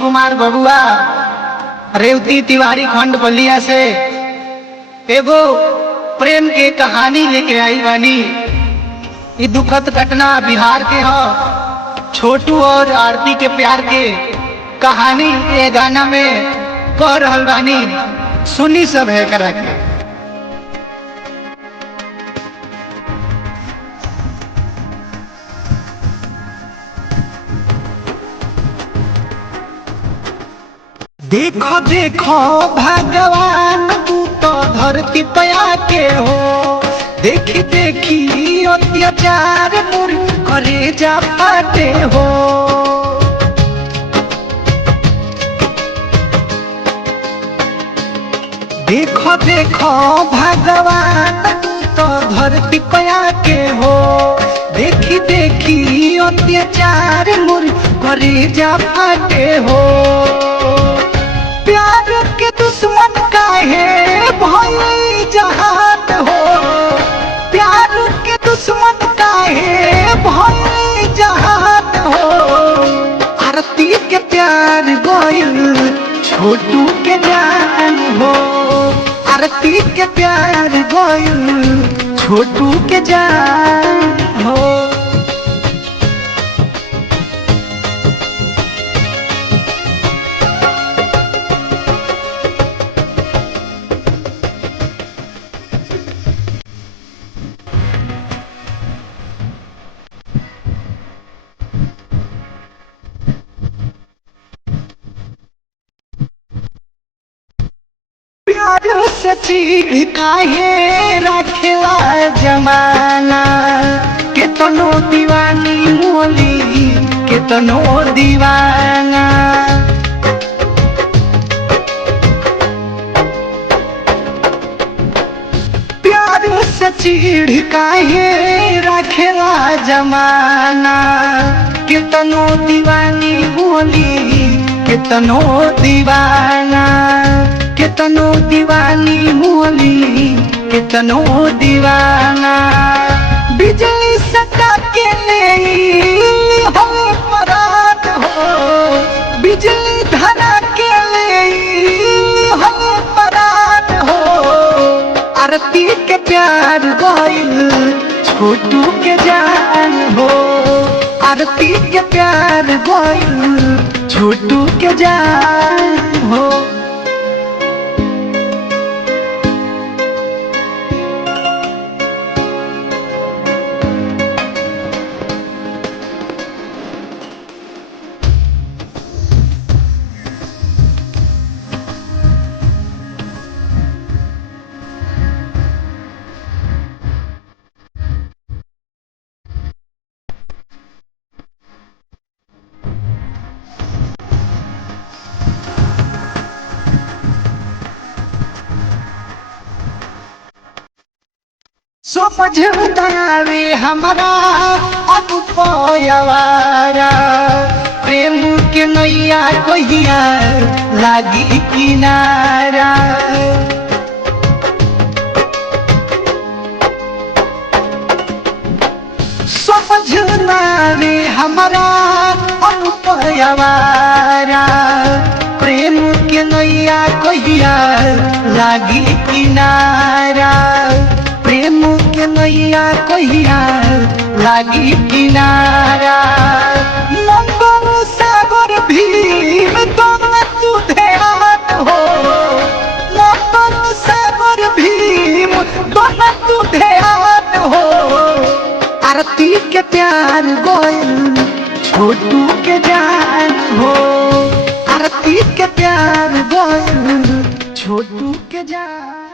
कुमार बबुआ रेवती तिवारी खंड बलिया से एगो प्रेम के कहानी लेके आई बानी। ये दुखद घटना बिहार के हो, छोटू और आरती के प्यार के कहानी ये गाना में कह रहल बानी। सुनी सब है करा के। देखो देखो भगवान तू तो धरती पे आके हो, देखी देखी अत्याचार मुर करे जा पाते हो। देखो देखो भगवान तू तो धरती पे आके हो, देखी देखी अत्याचार मुर करे जा पाते हो। प्यार के दुश्मन काहे भई जहान हो, प्यार के दुश्मन काहे भई जहान हो। आरती के प्यार गोइल छोटू के जान हो, आरती के प्यार गोइल छोटू के जान हो। प्यार से चीड़ काहे रखेला जमाना, केतनो दीवानी मोली केतनो दीवाना। प्यार से चीड़ काहे रखेला जमाना, केतनो दीवानी मोली केतनो दीवाना। केतनो दीवानी मोली केतनो दीवाना। बिजली सटा के ले हो परात हो, बिजली धरा के ले हो परात हो। आरती के प्यार गोइल छोटू के जान हो, आरती के प्यार गोइल छोटू के जान हो। समझ आवे हमारा अब पोयवारा, प्रेम के नैया कहिया लागी किनारा। समझ आवे हमारा अब पोयवारा, प्रेम के नैया कहिया लागी किनारा। प्रेम के नैया कहिया लागी किनारा। मंगल सागर भीम दोनों तू ध्यान हो, मंगल सागर भीम दोनों तू ध्यान हो। आरती के प्यार गोइल छोटू के जान हो, आरती के प्यार गोइल छोटू के जान।